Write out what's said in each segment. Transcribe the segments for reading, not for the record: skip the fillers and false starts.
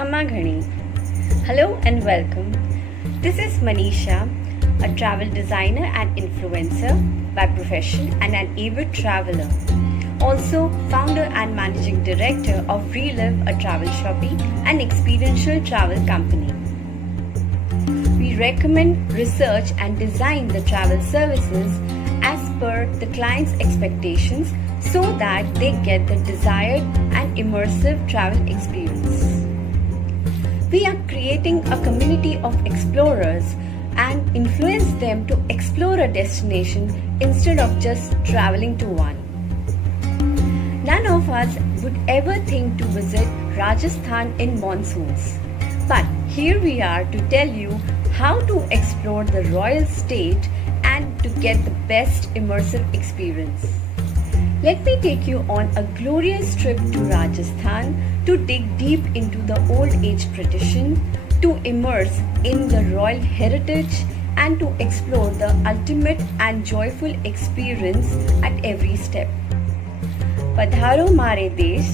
Khamaghani. Hello and welcome. This is Manisha, a travel designer and influencer by profession and an avid traveler. Also, founder and managing director of Relive, a travel shopping and experiential travel company. We recommend, research, and design the travel services as per the client's expectations so that they get the desired and immersive travel experience. We are creating a community of explorers and influence them to explore a destination instead of just traveling to one. None of us would ever think to visit Rajasthan in monsoons. But here we are to tell you how to explore the royal state and to get the best immersive experience. Let me take you on a glorious trip to Rajasthan to dig deep into the old age tradition, to immerse in the royal heritage and to explore the ultimate and joyful experience at every step. पधारो मारे देश,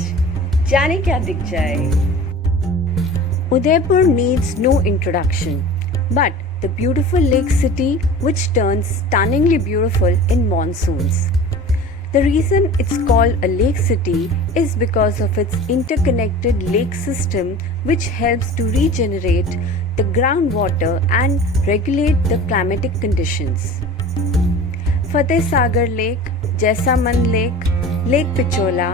जाने क्या दिख जाए. Udaipur needs no introduction, but the beautiful lake city which turns stunningly beautiful in monsoons. The reason it's called a lake city is because of its interconnected lake system which helps to regenerate the groundwater and regulate the climatic conditions. Fateh Sagar Lake, Jaisamand Lake, Lake Pichola,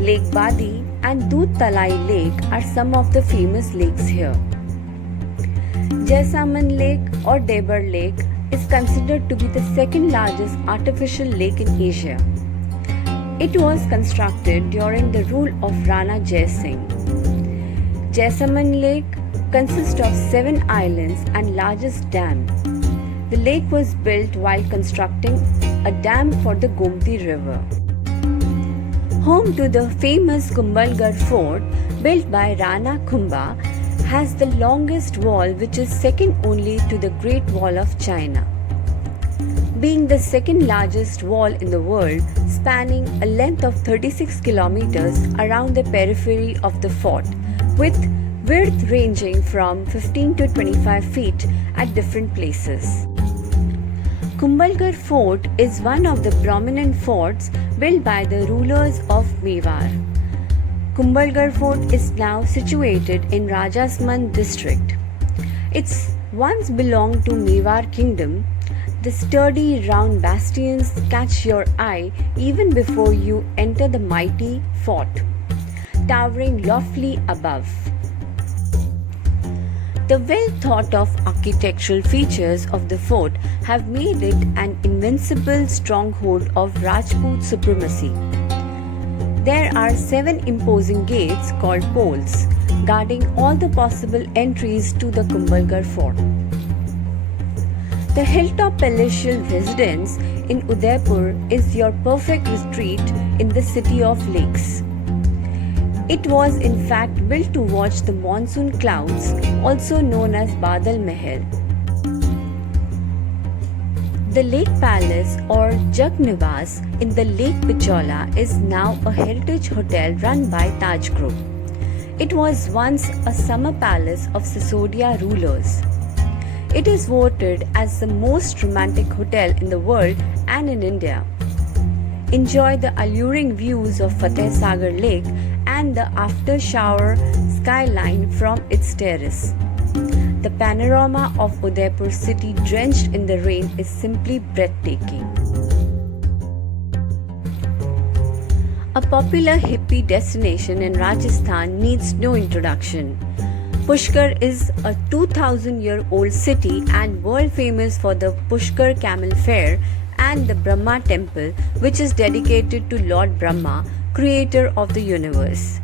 Lake Badi and Doodh Talai Lake are some of the famous lakes here. Jaisamand Lake or Debar Lake is considered to be the second largest artificial lake in Asia. It was constructed during the rule of Rana Jai Singh. Jaisamand Lake consists of 7 islands and largest dam. The lake was built while constructing a dam for the Gomti River. Home to the famous Kumbhalgarh Fort built by Rana Kumbha has the longest wall which is second only to the Great Wall of China. Being the second largest wall in the world, spanning a length of 36 kilometers around the periphery of the fort, with width ranging from 15 to 25 feet at different places. Kumbhalgarh Fort is one of the prominent forts built by the rulers of Mewar. Kumbhalgarh Fort is now situated in Rajasmand district. It's once belonged to Mewar Kingdom. The sturdy round bastions catch your eye even before you enter the mighty fort, towering loftily above. The well thought of architectural features of the fort have made it an invincible stronghold of Rajput supremacy. There are 7 imposing gates called poles guarding all the possible entries to the Kumbhalgarh Fort. The hilltop palatial residence in Udaipur is your perfect retreat in the city of lakes. It was in fact built to watch the monsoon clouds, also known as Badal Mahal. The Lake Palace or Jag Niwas in the Lake Pichola is now a heritage hotel run by Taj Group. It was once a summer palace of Sisodia rulers. It is voted as the most romantic hotel in the world and in India. Enjoy the alluring views of Fateh Sagar Lake and the after shower skyline from its terrace. The panorama of Udaipur city drenched in the rain is simply breathtaking. A popular hippie destination in Rajasthan needs no introduction. Pushkar is a 2000-year-old city and world famous for the Pushkar Camel Fair and the Brahma Temple, which is dedicated to Lord Brahma, creator of the universe.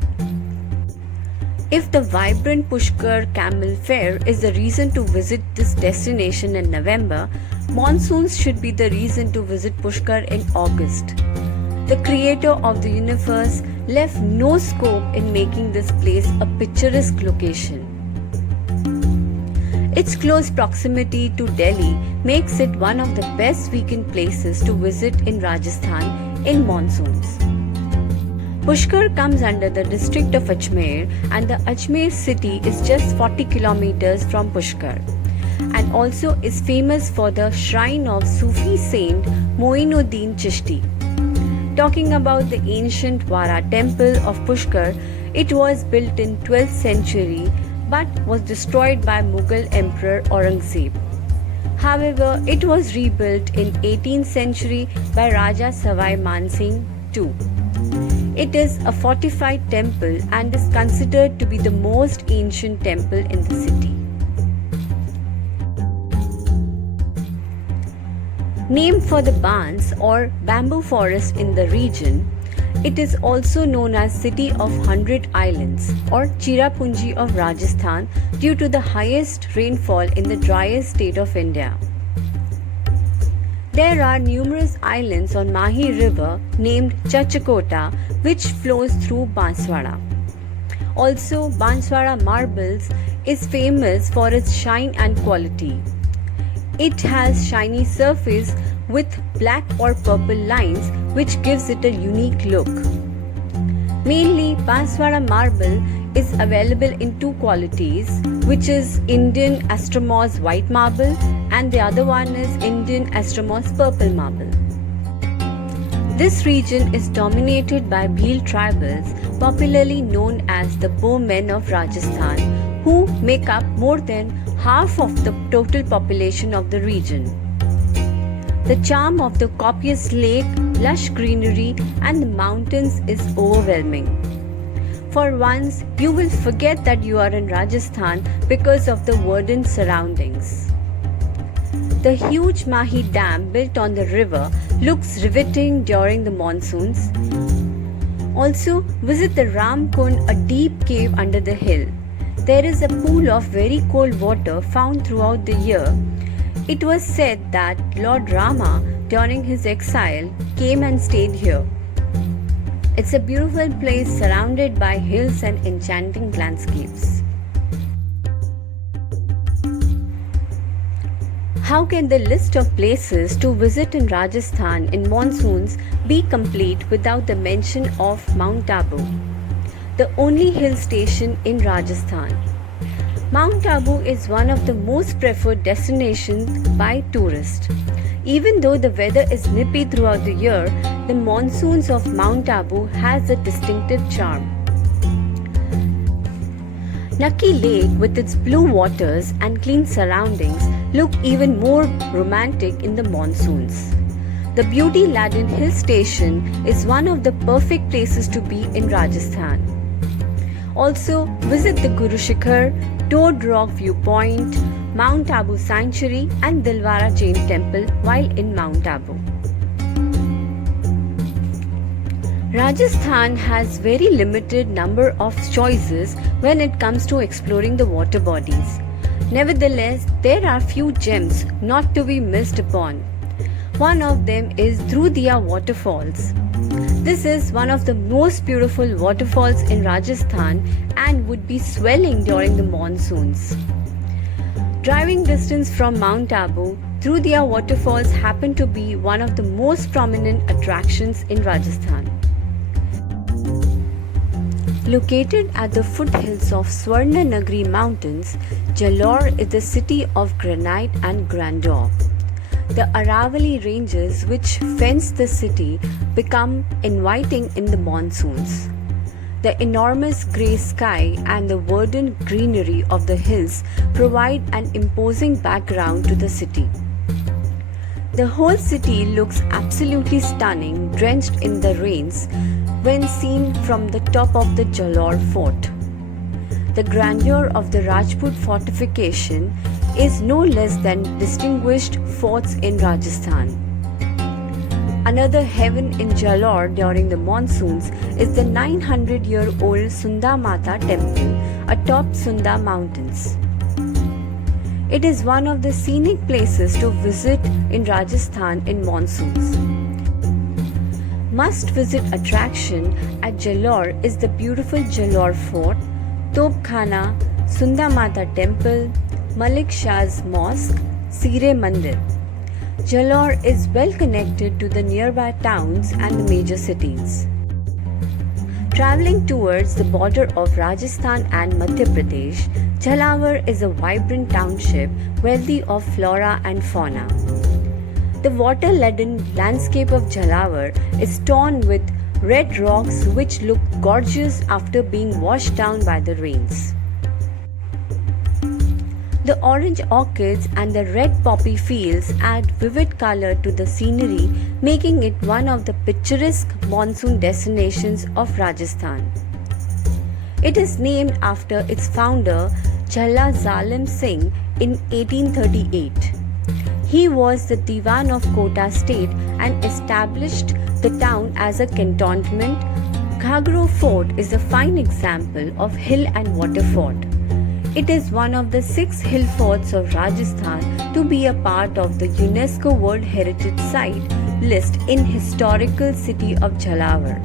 If the vibrant Pushkar Camel Fair is the reason to visit this destination in November, monsoons should be the reason to visit Pushkar in August. The creator of the universe left no scope in making this place a picturesque location. Its close proximity to Delhi makes it one of the best weekend places to visit in Rajasthan in monsoons. Pushkar comes under the district of Ajmer, and the Ajmer city is just 40 kilometers from Pushkar, and also is famous for the shrine of Sufi saint Moinuddin Chishti. Talking about the ancient Vara temple of Pushkar, it was built in 12th century but was destroyed by Mughal Emperor Aurangzeb. However, it was rebuilt in 18th century by Raja Savai Mansingh II. It is a fortified temple and is considered to be the most ancient temple in the city. Named for the bans or bamboo forest in the region, it is also known as City of 100 Islands or Cherrapunji of Rajasthan due to the highest rainfall in the driest state of India. There are numerous islands on Mahi River named Chachakota which flows through Banswara. Also, Banswara marbles is famous for its shine and quality. It has shiny surface with black or purple lines which gives it a unique look. Mainly, Banswara marble is available in two qualities, which is Indian Astromos white marble and the other one is Indian Astromos purple marble. This region is dominated by Bhil tribals, popularly known as the Bowmen of Rajasthan, who make up more than half of the total population of the region. The charm of the copious lake, lush greenery, and the mountains is overwhelming. For once, you will forget that you are in Rajasthan because of the verdant surroundings. The huge Mahi Dam built on the river looks riveting during the monsoons. Also, visit the Ram Kund, a deep cave under the hill. There is a pool of very cold water found throughout the year. It was said that Lord Rama, during his exile, came and stayed here. It's a beautiful place surrounded by hills and enchanting landscapes. How can the list of places to visit in Rajasthan in monsoons be complete without the mention of Mount Abu, the only hill station in Rajasthan? Mount Abu is one of the most preferred destinations by tourists. Even though the weather is nippy throughout the year, the monsoons of Mount Abu has a distinctive charm. Nucky Lake with its blue waters and clean surroundings look even more romantic in the monsoons. The beauty-laden hill station is one of the perfect places to be in Rajasthan. Also, visit the Guru Shikhar, Toad Rock Viewpoint, Mount Abu Sanctuary and Dilwara Jain Temple while in Mount Abu. Rajasthan has very limited number of choices when it comes to exploring the water bodies. Nevertheless, there are few gems not to be missed upon. One of them is Dhrudiya Waterfalls. This is one of the most beautiful waterfalls in Rajasthan and would be swelling during the monsoons. Driving distance from Mount Abu, Dhrudiya Waterfalls happen to be one of the most prominent attractions in Rajasthan. Located at the foothills of Swarna Nagri mountains, Jalore is the city of granite and grandeur. The Aravalli ranges which fence the city become inviting in the monsoons. The enormous grey sky and the verdant greenery of the hills provide an imposing background to the city. The whole city looks absolutely stunning, drenched in the rains, when seen from the top of the Jalore fort. The grandeur of the Rajput fortification is no less than distinguished forts in Rajasthan. Another heaven in Jalore during the monsoons is the 900-year-old Sunda Mata temple atop Sunda mountains. It is one of the scenic places to visit in Rajasthan in monsoons. Must-visit attraction at Jalore is the beautiful Jalore Fort, Topkhana, Sunda Mata Temple, Malik Shah's Mosque, Sire Mandir. Jalore is well connected to the nearby towns and the major cities. Traveling towards the border of Rajasthan and Madhya Pradesh, Jhalawar is a vibrant township wealthy of flora and fauna. The water-laden landscape of Jhalawar is torn with red rocks which look gorgeous after being washed down by the rains. The orange orchids and the red poppy fields add vivid color to the scenery, making it one of the picturesque monsoon destinations of Rajasthan. It is named after its founder, Jhala Zalim Singh, in 1838. He was the Diwan of Kota state and established the town as a cantonment. Ghaghro Fort is a fine example of hill and water fort. It is one of the 6 hill forts of Rajasthan to be a part of the UNESCO World Heritage Site list in historical city of Jhalawar.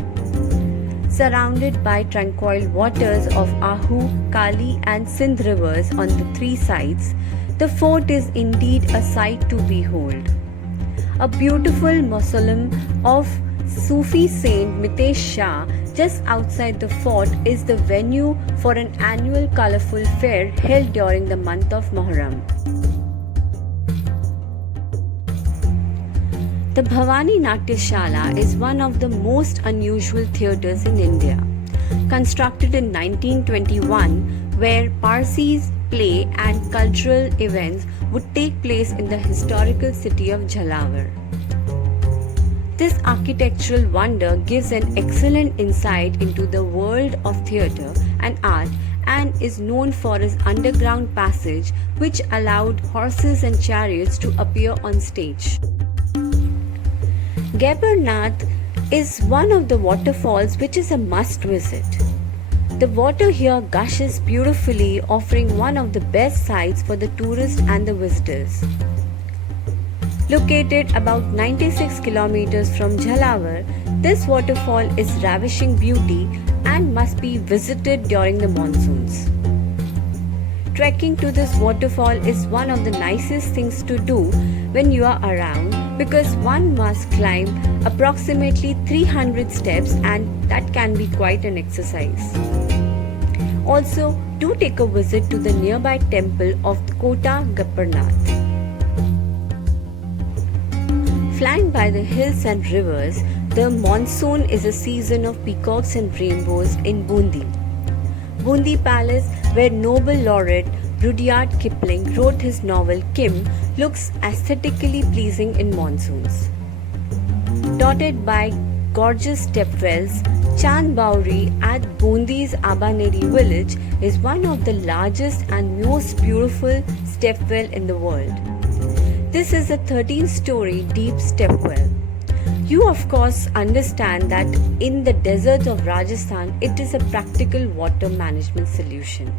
Surrounded by tranquil waters of Ahu, Kali and Sindh rivers on the 3 sides, the fort is indeed a sight to behold. A beautiful mausoleum of Sufi saint Mitesh Shah just outside the fort is the venue for an annual colorful fair held during the month of Muharram. The Bhavani Natyashala is one of the most unusual theatres in India. Constructed in 1921, where Parsis play and cultural events would take place in the historical city of Jhalawar. This architectural wonder gives an excellent insight into the world of theatre and art and is known for its underground passage which allowed horses and chariots to appear on stage. Gabarnath is one of the waterfalls which is a must visit. The water here gushes beautifully, offering one of the best sights for the tourists and the visitors. Located about 96 kilometers from Jhalawar, this waterfall is ravishing beauty and must be visited during the monsoons. Trekking to this waterfall is one of the nicest things to do when you are around because one must climb approximately 300 steps and that can be quite an exercise. Also, do take a visit to the nearby temple of Kota Gabarnath. Flanked by the hills and rivers, the monsoon is a season of peacocks and rainbows in Bundi. Bundi Palace, where Nobel laureate Rudyard Kipling wrote his novel Kim, looks aesthetically pleasing in monsoons. Dotted by gorgeous stepwells, Chand Bauri at Bundi's Abaneri village is one of the largest and most beautiful stepwell in the world. This is a 13-story deep stepwell. You of course understand that in the deserts of Rajasthan, it is a practical water management solution.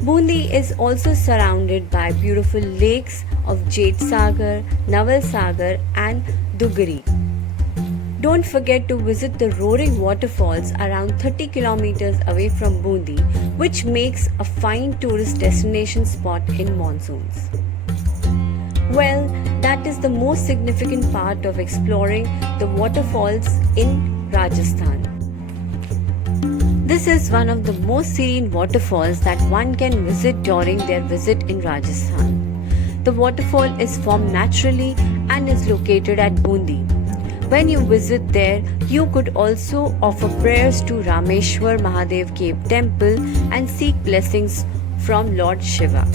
Bundi is also surrounded by beautiful lakes of Jait Sagar, Naval Sagar and Dugri. Don't forget to visit the roaring waterfalls around 30 kilometers away from Bundi, which makes a fine tourist destination spot in monsoons. Well, that is the most significant part of exploring the waterfalls in Rajasthan. This is one of the most serene waterfalls that one can visit during their visit in Rajasthan. The waterfall is formed naturally and is located at Bundi. When you visit there, you could also offer prayers to Rameshwar Mahadev Cave Temple and seek blessings from Lord Shiva.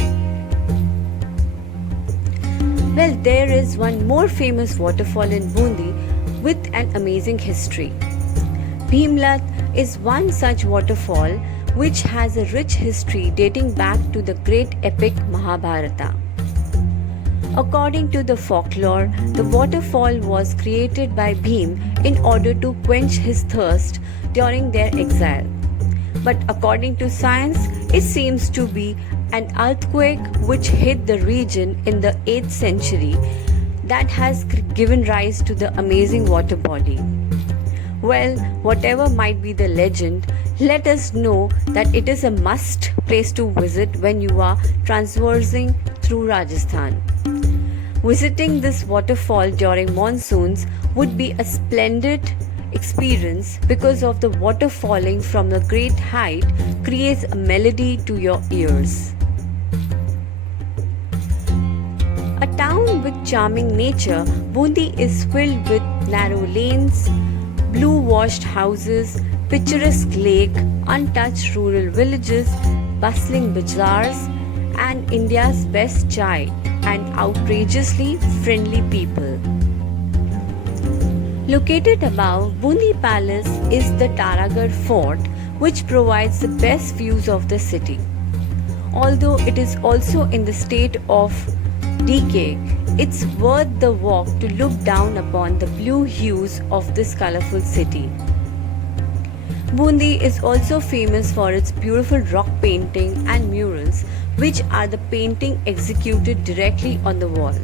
Well, there is one more famous waterfall in Bundi with an amazing history. Bhimlath is one such waterfall which has a rich history dating back to the great epic Mahabharata. According to the folklore, the waterfall was created by Bhim in order to quench his thirst during their exile. But according to science, it seems to be an earthquake which hit the region in the 8th century that has given rise to the amazing water body. Well, whatever might be the legend, let us know that it is a must place to visit when you are traversing through Rajasthan. Visiting this waterfall during monsoons would be a splendid experience because of the water falling from a great height creates a melody to your ears. A town with charming nature, Bundi is filled with narrow lanes, blue-washed houses, picturesque lake, untouched rural villages, bustling bazaars, and India's best chai and outrageously friendly people. Located above Bundi Palace is the Taragarh Fort, which provides the best views of the city. Although it is also in the state of decay, it's worth the walk to look down upon the blue hues of this colorful city. Bundi is also famous for its beautiful rock painting and murals, which are the painting executed directly on the wall.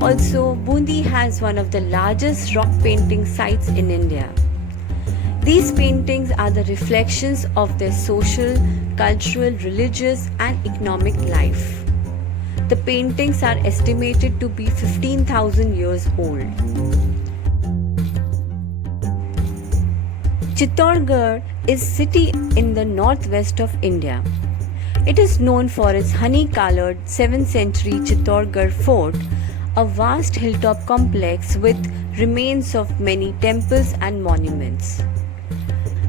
Also, Bundi has one of the largest rock painting sites in India. These paintings are the reflections of their social, cultural, religious, and economic life. The paintings are estimated to be 15,000 years old. Chittorgarh is a city in the northwest of India. It is known for its honey-colored 7th century Chittorgarh Fort, a vast hilltop complex with remains of many temples and monuments.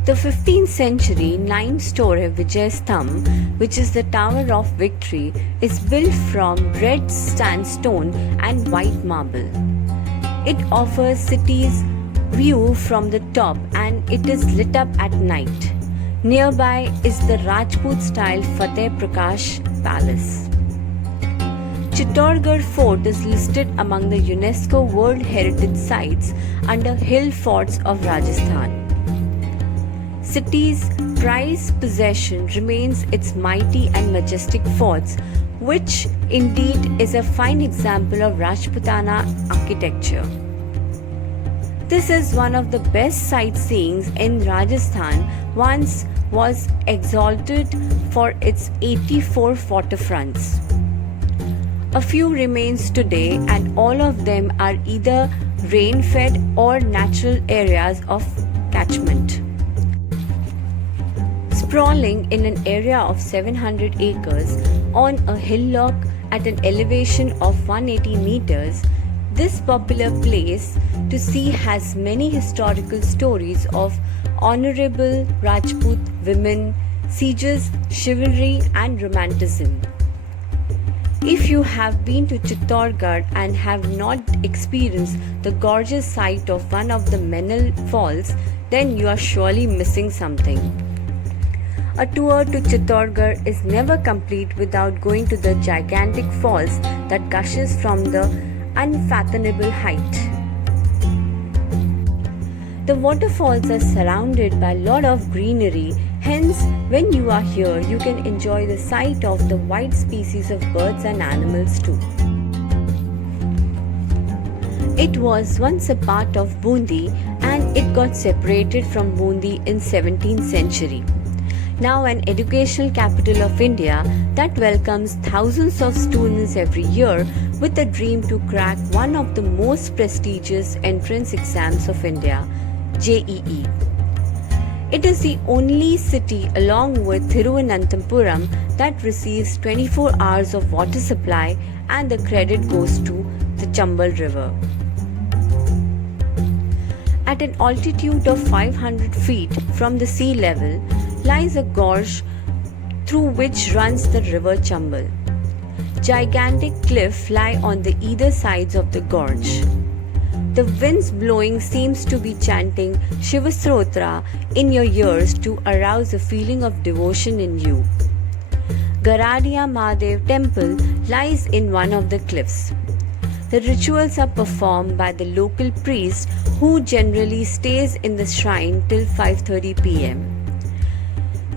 The 15th century 9-story Vijay Stambh, which is the Tower of Victory, is built from red sandstone and white marble. It offers city's view from the top and it is lit up at night. Nearby is the Rajput-style Fateh Prakash Palace. Chittorgarh Fort is listed among the UNESCO World Heritage Sites under Hill Forts of Rajasthan. City's prized possession remains its mighty and majestic forts, which indeed is a fine example of Rajputana architecture. This is one of the best sightseeings in Rajasthan, once was exalted for its 84 waterfronts. A few remains today and all of them are either rain-fed or natural areas of catchment. Sprawling in an area of 700 acres on a hillock at an elevation of 180 meters, this popular place to see has many historical stories of honorable Rajput women, sieges, chivalry and romanticism. If you have been to Chittorgarh and have not experienced the gorgeous sight of one of the Menal Falls, then you are surely missing something. A tour to Chittorgarh is never complete without going to the gigantic falls that gushes from the unfathomable height. The waterfalls are surrounded by a lot of greenery, hence when you are here you can enjoy the sight of the wide species of birds and animals too. It was once a part of Bundi and it got separated from Bundi in 17th century. Now an educational capital of India that welcomes thousands of students every year with a dream to crack one of the most prestigious entrance exams of India, JEE. It is the only city along with Thiruvananthapuram that receives 24 hours of water supply and the credit goes to the Chambal River. At an altitude of 500 feet from the sea level lies a gorge through which runs the river Chambal. Gigantic cliffs lie on the either sides of the gorge. The winds blowing seems to be chanting Shivasrotra in your ears to arouse a feeling of devotion in you. Garadiya Mahadev temple lies in one of the cliffs. The rituals are performed by the local priest who generally stays in the shrine till 5:30 p.m.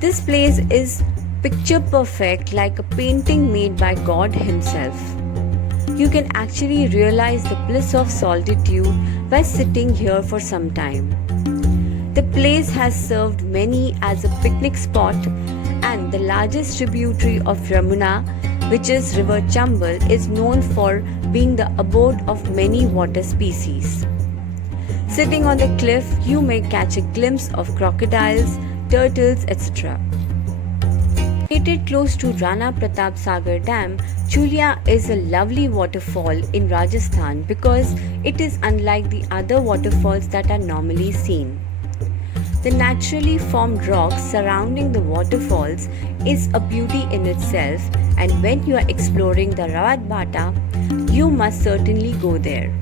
This place is picture perfect like a painting made by God himself. You can actually realize the bliss of solitude by sitting here for some time. The place has served many as a picnic spot and the largest tributary of Yamuna, which is River Chambal, is known for being the abode of many water species. Sitting on the cliff, you may catch a glimpse of crocodiles, turtles, etc. Located close to Rana Pratap Sagar Dam, Chulia is a lovely waterfall in Rajasthan because it is unlike the other waterfalls that are normally seen. The naturally formed rocks surrounding the waterfalls is a beauty in itself, and when you are exploring the Rawat Bata, you must certainly go there.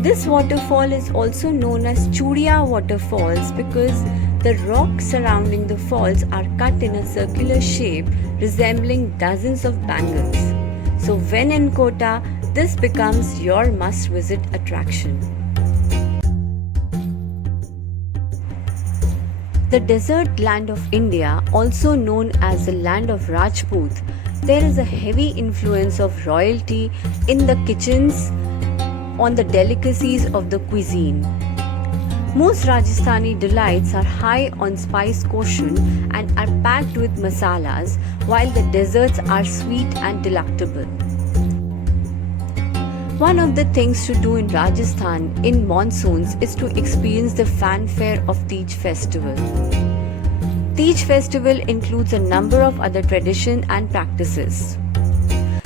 This waterfall is also known as Chulia Waterfalls because the rocks surrounding the falls are cut in a circular shape resembling dozens of bangles. So when in Kota, this becomes your must-visit attraction. The desert land of India, also known as the land of Rajput, there is a heavy influence of royalty in the kitchens on the delicacies of the cuisine. Most Rajasthani delights are high on spice quotient and are packed with masalas, while the desserts are sweet and delectable. One of the things to do in Rajasthan in monsoons is to experience the fanfare of Tej festival. Tej festival includes a number of other traditions and practices.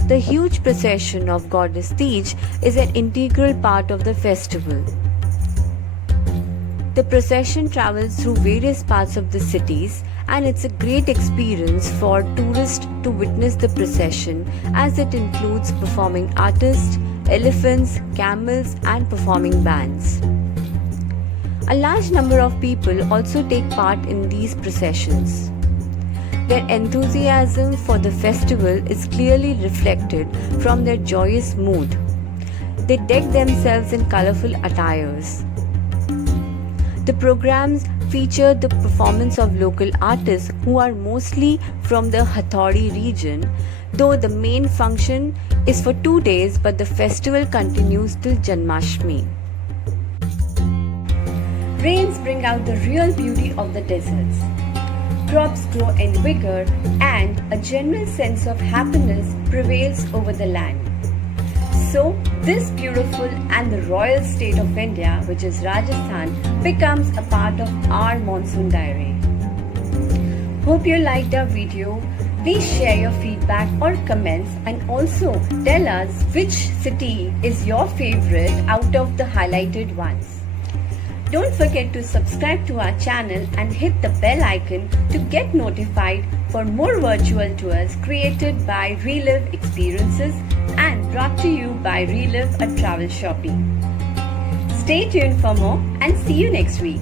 The huge procession of goddess Tej is an integral part of the festival. The procession travels through various parts of the cities, and it's a great experience for tourists to witness the procession as it includes performing artists, elephants, camels, and performing bands. A large number of people also take part in these processions. Their enthusiasm for the festival is clearly reflected from their joyous mood. They deck themselves in colorful attires. The programs feature the performance of local artists who are mostly from the Hathodi region, though the main function is for 2 days, but the festival continues till Janmashtami. Rains bring out the real beauty of the deserts. Crops grow in vigor and a general sense of happiness prevails over the land. So, this beautiful and the royal state of India, which is Rajasthan, becomes a part of our monsoon diary. Hope you liked our video. Please share your feedback or comments and also tell us which city is your favorite out of the highlighted ones. Don't forget to subscribe to our channel and hit the bell icon to get notified for more virtual tours created by Relive Experiences and brought to you by Relive a Travel Shopping. Stay tuned for more and see you next week.